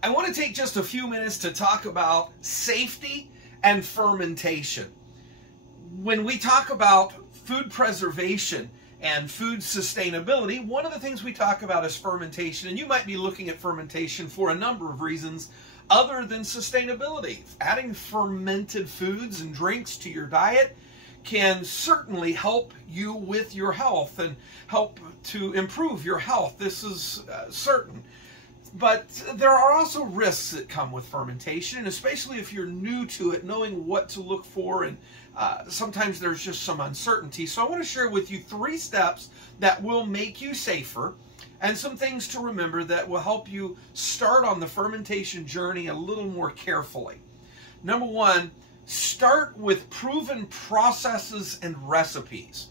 I want to take just a few minutes to talk about safety and fermentation. When we talk about food preservation and food sustainability, one of the things we talk about is fermentation, and you might be looking at fermentation for a number of reasons other than sustainability. Adding fermented foods and drinks to your diet can certainly help you with your health and help to improve your health. This is certain. But there are also risks that come with fermentation, and especially if you're new to it, knowing what to look for, and sometimes there's just some uncertainty. So I want to share with you 3 steps that will make you safer and some things to remember that will help you start on the fermentation journey a little more carefully. Number 1, start with proven processes and recipes.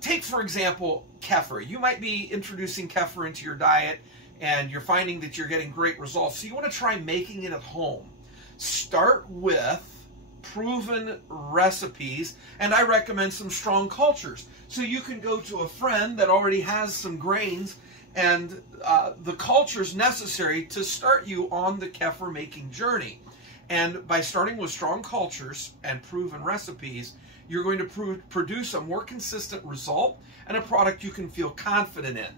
Take, for example, kefir. You might be introducing kefir into your diet and you're finding that you're getting great results. So you want to try making it at home. Start with proven recipes, and I recommend some strong cultures. So you can go to a friend that already has some grains and the cultures necessary to start you on the kefir making journey. And by starting with strong cultures and proven recipes, you're going to produce a more consistent result and a product you can feel confident in.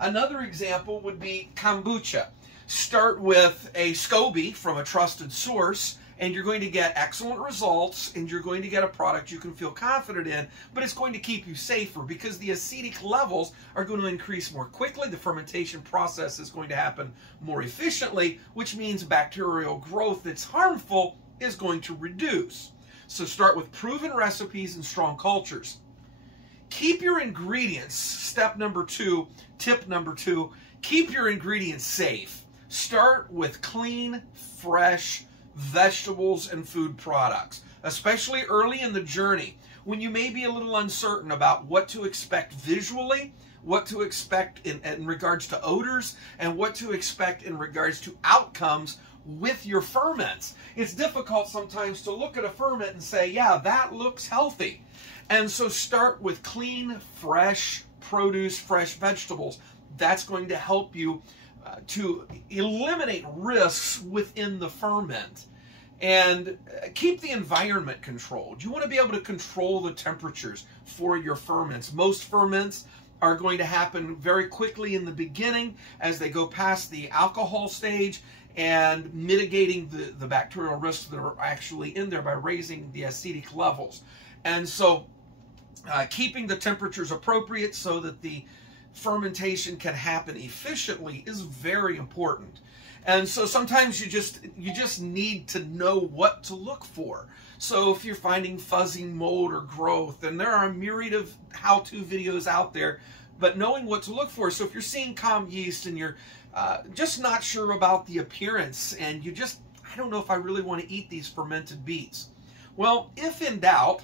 Another example would be kombucha. Start with a SCOBY from a trusted source, and you're going to get excellent results, and you're going to get a product you can feel confident in, but it's going to keep you safer because the acetic levels are going to increase more quickly. The fermentation process is going to happen more efficiently, which means bacterial growth that's harmful is going to reduce. So start with proven recipes and strong cultures. Keep your ingredients, step number 2, tip number 2, keep your ingredients safe. Start with clean, fresh vegetables and food products, especially early in the journey when you may be a little uncertain about what to expect visually, what to expect in regards to odors, and what to expect in regards to outcomes with your ferments. It's difficult sometimes to look at a ferment and say, yeah, that looks healthy. And so start with clean, fresh produce, fresh vegetables. That's going to help you to eliminate risks within the ferment. And keep the environment controlled. You want to be able to control the temperatures for your ferments. Most ferments are going to happen very quickly in the beginning as they go past the alcohol stage and mitigating the bacterial risks that are actually in there by raising the acetic levels. And so keeping the temperatures appropriate so that the fermentation can happen efficiently is very important. And so sometimes you just need to know what to look for. So if you're finding fuzzy mold or growth, and there are a myriad of how-to videos out there, but knowing what to look for. So if you're seeing comm yeast and you're just not sure about the appearance, and I don't know if I really want to eat these fermented beets. Well, if in doubt,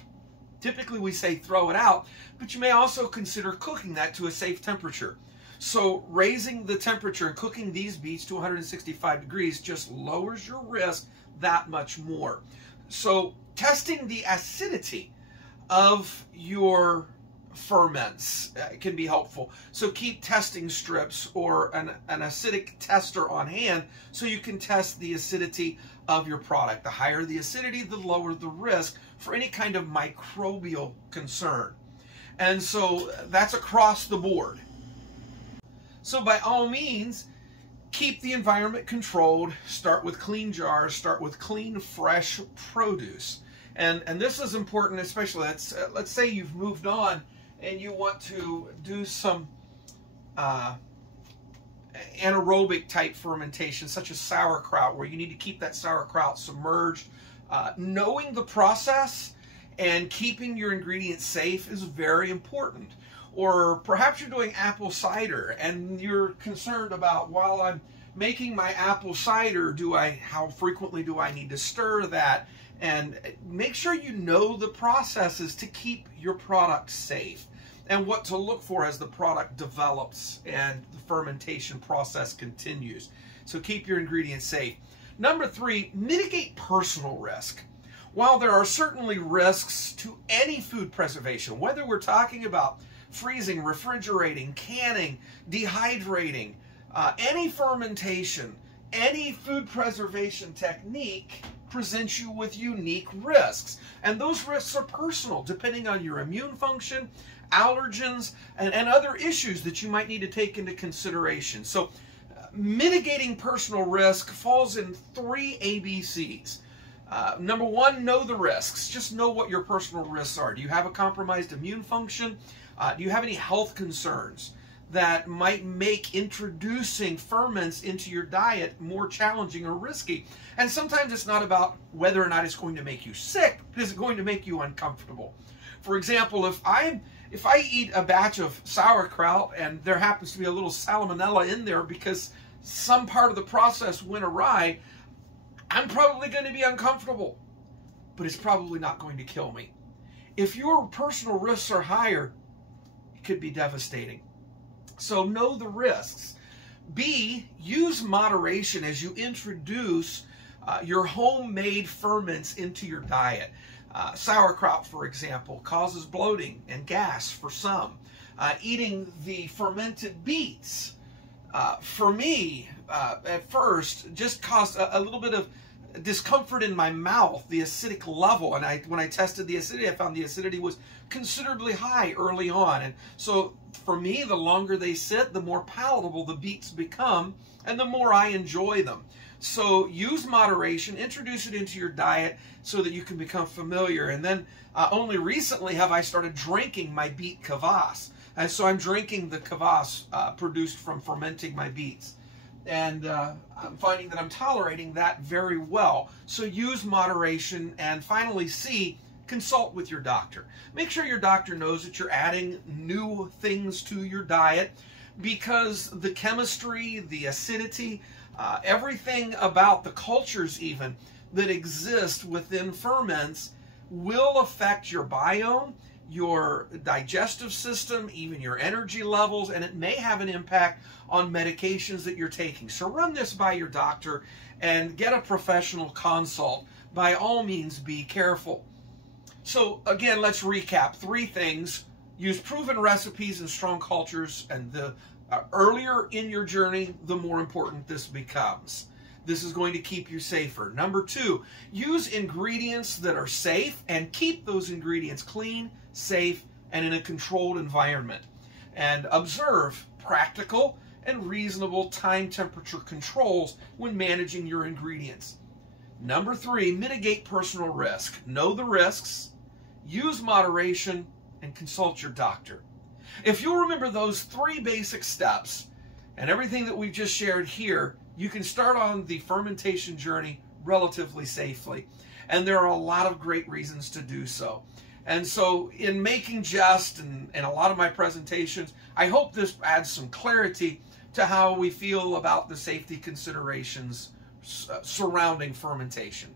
typically we say throw it out, but you may also consider cooking that to a safe temperature. So raising the temperature and cooking these beets to 165 degrees just lowers your risk that much more. So testing the acidity of your ferments can be helpful. So keep testing strips or an acidic tester on hand so you can test the acidity of your product. The higher the acidity, the lower the risk for any kind of microbial concern. And so that's across the board. So by all means, keep the environment controlled, start with clean jars, start with clean, fresh produce. And this is important, especially, let's say you've moved on and you want to do some anaerobic type fermentation, such as sauerkraut, where you need to keep that sauerkraut submerged. Knowing the process and keeping your ingredients safe is very important. Or perhaps you're doing apple cider and you're concerned about, while I'm making my apple cider, how frequently do I need to stir that? And make sure you know the processes to keep your product safe and what to look for as the product develops and the fermentation process continues. So keep your ingredients safe. Number 3, mitigate personal risk. While there are certainly risks to any food preservation, whether we're talking about freezing, refrigerating, canning, dehydrating, any fermentation, any food preservation technique presents you with unique risks. And those risks are personal, depending on your immune function, allergens, and other issues that you might need to take into consideration. So mitigating personal risk falls in 3 ABCs. Number 1, know the risks. Just know what your personal risks are. Do you have a compromised immune function? Do you have any health concerns that might make introducing ferments into your diet more challenging or risky? And sometimes it's not about whether or not it's going to make you sick, but is it going to make you uncomfortable? For example, if I eat a batch of sauerkraut and there happens to be a little salmonella in there because some part of the process went awry, I'm probably going to be uncomfortable, but it's probably not going to kill me. If your personal risks are higher, it could be devastating. So know the risks. B, use moderation as you introduce your homemade ferments into your diet. Sauerkraut, for example, causes bloating and gas for some. Eating the fermented beets, for me, at first, just caused a little bit of discomfort in my mouth, the acidic level. And when I tested the acidity, I found the acidity was considerably high early on. And so for me, the longer they sit, the more palatable the beets become and the more I enjoy them. So use moderation, introduce it into your diet so that you can become familiar. And then only recently have I started drinking my beet kvass. And so I'm drinking the kvass produced from fermenting my beets. And I'm finding that I'm tolerating that very well. So use moderation. And finally, C, consult with your doctor. Make sure your doctor knows that you're adding new things to your diet, because the chemistry, the acidity, everything about the cultures even that exist within ferments will affect your biome, your digestive system, even your energy levels, and it may have an impact on medications that you're taking. So run this by your doctor and get a professional consult. By all means, be careful. So again, let's recap 3 things. Use proven recipes and strong cultures, and the earlier in your journey, the more important this becomes. This is going to keep you safer. Number 2, use ingredients that are safe and keep those ingredients clean, safe, and in a controlled environment. And observe practical and reasonable time temperature controls when managing your ingredients. Number 3, mitigate personal risk. Know the risks, use moderation, and consult your doctor. If you'll remember those 3 basic steps and everything that we've just shared here, you can start on the fermentation journey relatively safely. And there are a lot of great reasons to do so. And so in making jest and a lot of my presentations, I hope this adds some clarity to how we feel about the safety considerations surrounding fermentation.